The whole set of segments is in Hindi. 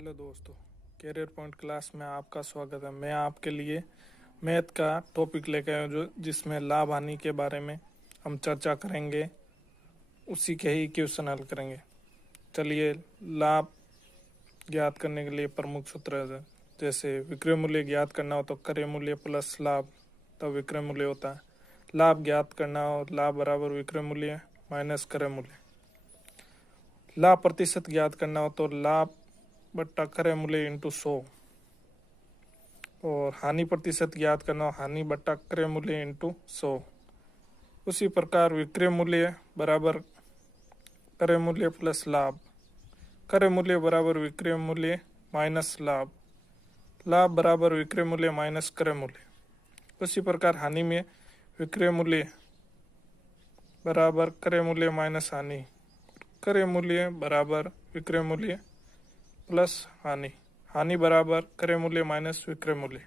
हेलो दोस्तों, कैरियर पॉइंट क्लास में आपका स्वागत है। मैं आपके लिए मैथ का टॉपिक लेकर आया हूं जिसमें लाभ हानि के बारे में हम चर्चा करेंगे, उसी के ही क्वेश्चन हल करेंगे। चलिए, लाभ ज्ञात करने के लिए प्रमुख सूत्र है। जैसे विक्रय मूल्य ज्ञात करना हो तो क्रय मूल्य प्लस लाभ तब विक्रय मूल्य होता है। लाभ ज्ञात करना हो, लाभ बराबर विक्रय मूल्य माइनस क्रय मूल्य। लाभ प्रतिशत ज्ञात करना हो तो लाभ बट्टा क्रय मूल्य इंटू 100। और हानि प्रतिशत ज्ञात करना हो, हानि बट्टा क्रय मूल्य इंटू 100। उसी प्रकार विक्रय मूल्य बराबर क्रय मूल्य प्लस लाभ, क्रय मूल्य बराबर विक्रय मूल्य माइनस लाभ, लाभ बराबर विक्रय मूल्य माइनस क्रय मूल्य। उसी प्रकार हानि में विक्रय मूल्य बराबर क्रय मूल्य माइनस हानि, क्रय मूल्य बराबर विक्रय मूल्य प्लस हानि, हानि बराबर क्रय मूल्य माइनस विक्रय मूल्य।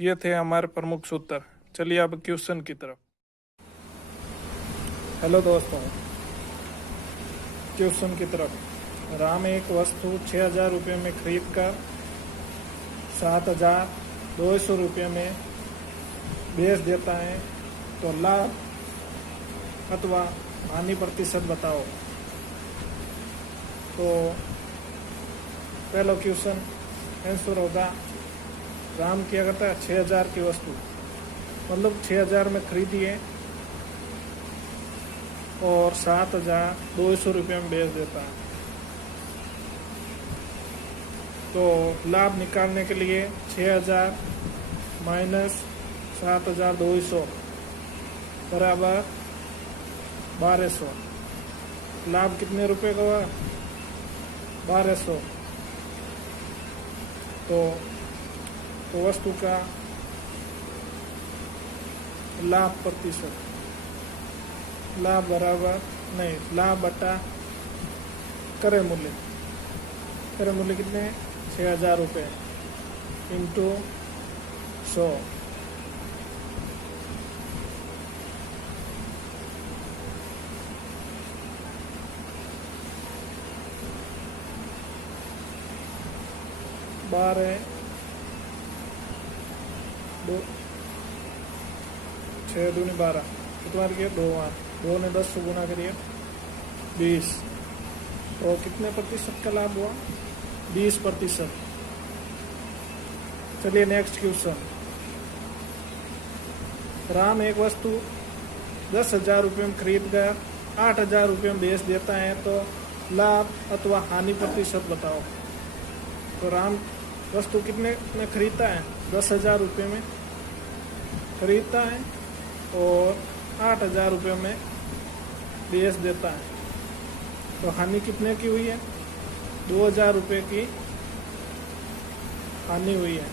ये थे हमारे प्रमुख सूत्र। चलिए अब क्वेश्चन की तरफ। हेलो दोस्तों, क्वेश्चन की तरफ। राम एक वस्तु 6,000 रुपये में खरीद कर 7,200 रुपये में बेच देता है, तो लाभ अथवा हानि प्रतिशत बताओ। तो पहला क्वेश्चन आंसर होगा, राम क्या करता है 6,000 की वस्तु, मतलब 6,000 में खरीदी है और 7,200 रुपये में बेच देता है। तो लाभ निकालने के लिए 6,000 माइनस 7,200 बराबर 1,200। लाभ कितने रुपए का हुआ? 1,200। तो वस्तु का लाभ प्रतिशत, लाभ बराबर नहीं, लाभ बटा क्रय मूल्य, क्रय मूल्य कितने? 6,000 रुपये इंटू 100। बारह 6 दूनी 12, कितना किया? 2 ने 10 से गुना करिए 20। तो कितने प्रतिशत का लाभ हुआ? 20%। चलिए नेक्स्ट क्वेश्चन। राम एक वस्तु 10,000 रुपये में खरीद कर 8,000 रुपये में बेच देता है, तो लाभ अथवा हानि प्रतिशत बताओ। तो राम वस्तु कितने में खरीदता है? 10,000 रुपये में खरीदता है और 8,000 रुपये में बेच देता है। तो हानि कितने की हुई है? 2,000 रुपये की हानि हुई है।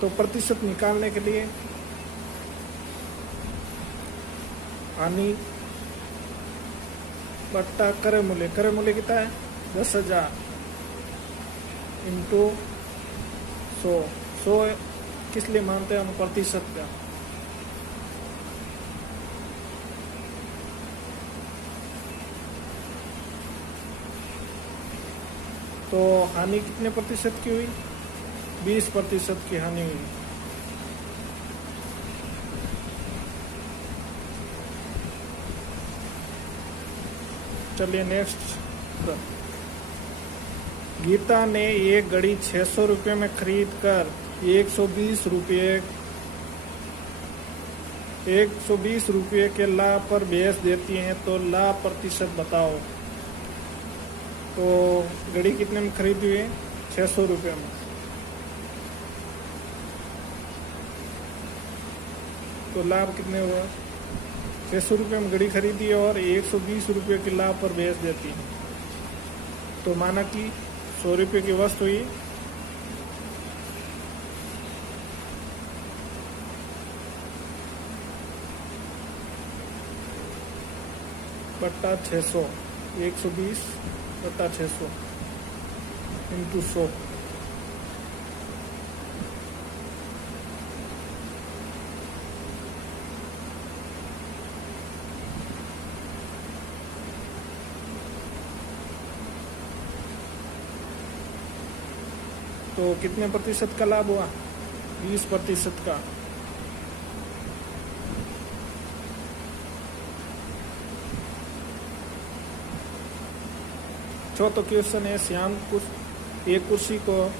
तो प्रतिशत निकालने के लिए हानि बट्टा क्रय मूल्य, क्रय मूल्य कितना है? 10,000 इंटू 100। 100 किस लिए मानते हैं हम? प्रतिशत का। तो हानि कितने प्रतिशत की हुई? 20% की हानि हुई। चलिए नेक्स्ट। गीता ने एक घड़ी 600 रुपये में खरीद कर 120 रुपये के लाभ पर बेच देती हैं, तो लाभ प्रतिशत बताओ। तो घड़ी कितने में खरीदी हुई है? 600 रुपये में। तो लाभ कितने हुआ? 600 रुपये में घड़ी खरीदी और 120 रुपये के लाभ पर बेच देती है। तो माना कि 100 रुपये की वस्तु हुई, बट्टा 600, 120 बट्टा 600 इंटू 100। तो कितने प्रतिशत का लाभ हुआ? 20% का। चौथा क्वेश्चन है, श्याम एक कुर्सी को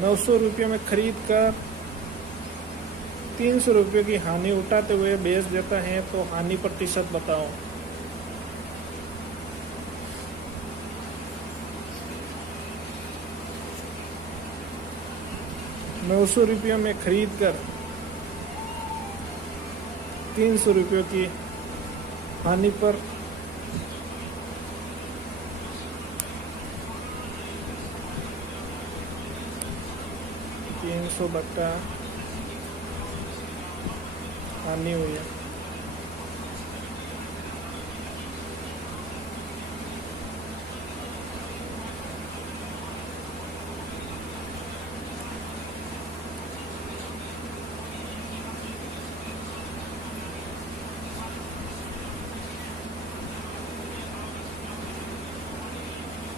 900 रुपये में खरीद कर 300 रुपये की हानि उठाते हुए बेच देता है, तो हानि प्रतिशत बताओ। ₹900 में खरीद कर 300 रुपये की हानि पर 300 बट्टा हानि हुई है।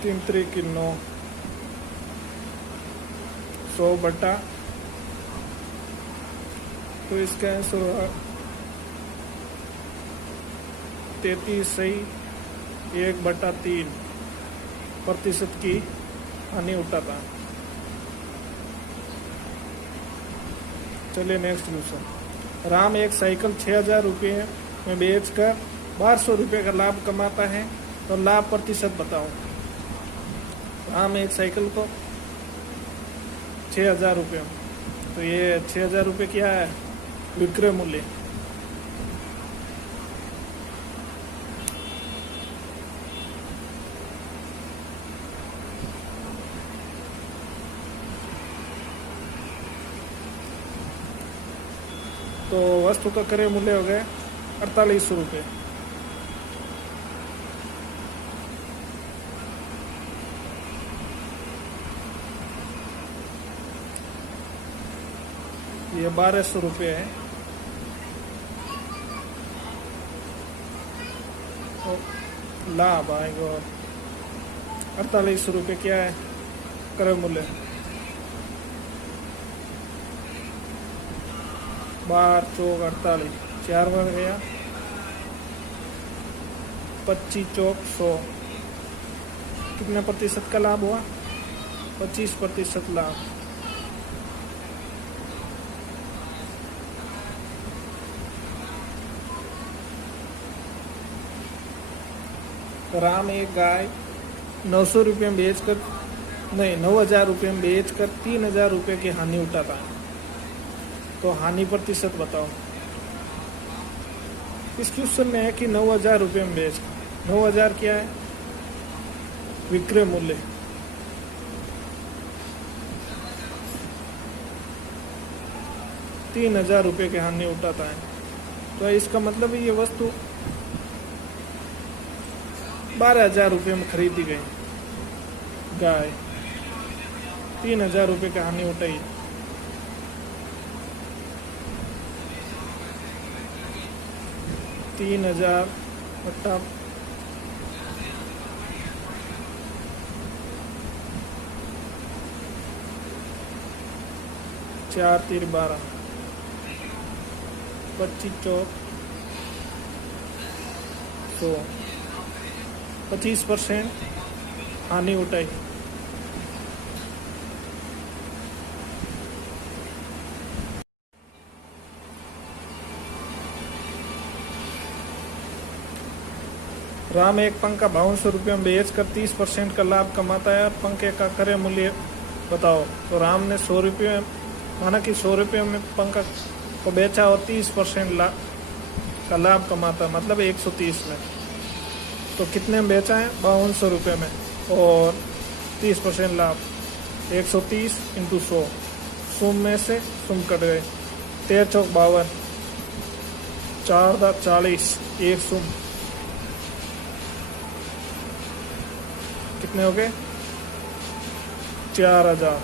तीन तरीके 9, 100 बटा, तो इसका आंसर होगा 33 सही 1/3% की हानि उठाता। चलिए नेक्स्ट क्वेश्चन। राम एक साइकिल 6000 रुपये में बेचकर 1200 रुपये का लाभ कमाता है, तो लाभ प्रतिशत बताओ। राम एक साइकिल को 6000 रुपये, तो ये 6000 रुपये क्या है? विक्रय मूल्य। तो वस्तु का क्रय मूल्य हो गए 4800 रुपये। ये 1200 रुपये है। तो लाभ आएगा 4800 रुपये क्या है? क्रय मूल्य। 12 चौक 48, 4 बन गया 25 चौक 100। कितने प्रतिशत का लाभ हुआ? 25% लाभ। राम एक गाय 900 रुपये में बेचकर 9000 रुपये में बेचकर 3000 रुपये की हानि उठाता है, तो हानि प्रतिशत बताओ। इस क्वेश्चन में है कि 9000 रुपये में बेच, 9000 क्या है? विक्रय मूल्य। ₹3000 की हानि उठाता है, तो इसका मतलब ये वस्तु 12000 रुपये में खरीदी गई गाय, 3000 रुपये की हानि उठाई। तीन 3000 बट्टा 4 3 12, 25 चौक 100, 25% हानि उठाई। राम एक पंखा 5200 रुपये में बेचकर 30% का लाभ कमाता है, और पंखे का क्रय मूल्य बताओ। तो राम ने 100 रुपये, माना कि 100 रुपये में पंखा को बेचा और 30% का लाभ कमाता, मतलब 130 में। तो कितने में बेचा है? 5200 रुपये में, और 30% लाभ 130 इंटू 100, सुम में से सुम कट गए। 13 चौक 52, 4 दा 40, एक सुम, कितने हो गए? 4000।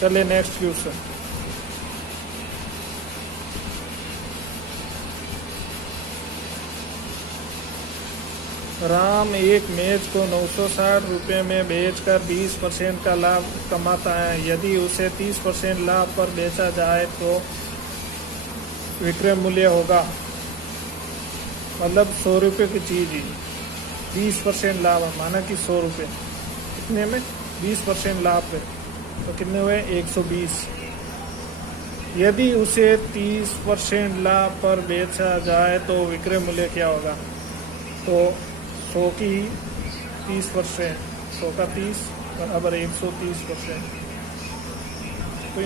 चलिए नेक्स्ट क्वेश्चन। राम एक मेज को 960 रुपये में बेचकर 20% का लाभ कमाता है। यदि उसे 30% लाभ पर बेचा जाए तो विक्रय मूल्य होगा, मतलब 100 रुपये की चीज़ ही 20% लाभ है, माना कि 100 रुपये, कितने में 20% लाभ है तो कितने हुए 120। यदि उसे 30% लाभ पर बेचा जाए तो विक्रय मूल्य क्या होगा, तो 100 की 30%, 100 का 30 बराबर 130%। तो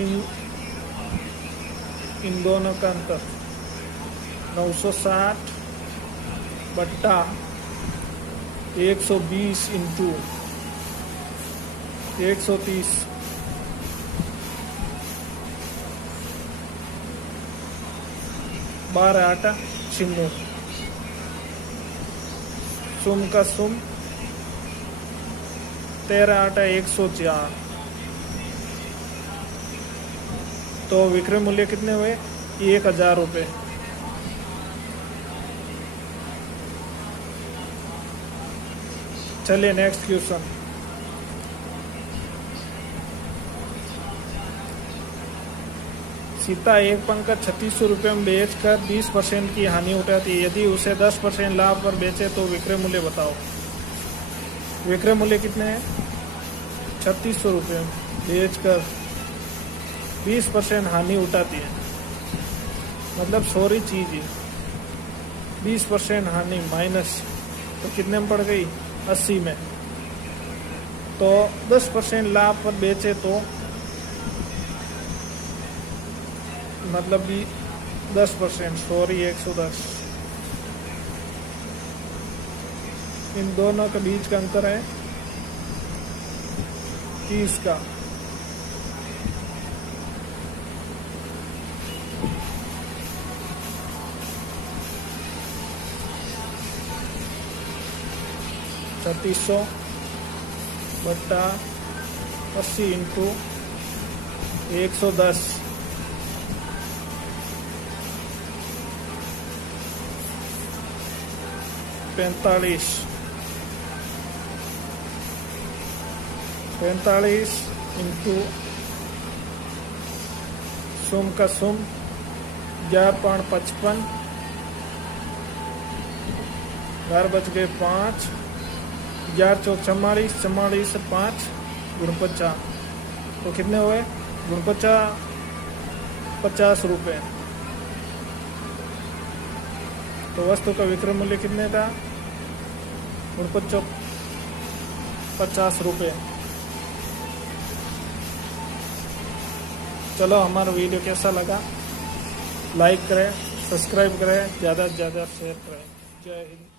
इन दोनों का अंतर 960 बट्टा 120 इंटू 130, बारह आटा छिन्नू, सुम का सुम 13 आटा 104। तो विक्रय मूल्य कितने हुए 1000 रुपये। चलिए नेक्स्ट क्वेश्चन। सीता एक पंखा 3600 रुपये में बेचकर 20% की हानि उठाती है। यदि उसे 10% लाभ पर बेचे तो विक्रय मूल्य बताओ। विक्रय मूल्य कितने हैं 3600 रुपये में बेचकर 20% हानि उठाती है, मतलब सॉरी चीज ही 20% हानि माइनस, तो कितने में पड़ गई 80 में। तो 10% लाभ पर बेचे तो मतलब भी 10%, सॉरी 110। इन दोनों के बीच का अंतर है 30 का। $3600 बट्टा 80 इंटू 110, 45 इंटू सुम का सुम 11.55, घर बच गए 5, 11 चौक 44, 44 से 5 गुणपचा, तो कितने हुए गुणपचा 50 रुपये। तो वस्तु का विक्रय मूल्य कितने था गुणपचा 50 रुपये। चलो हमारा वीडियो कैसा लगा लाइक करें, सब्सक्राइब करें, ज़्यादा से ज़्यादा शेयर करें। जय हिंद।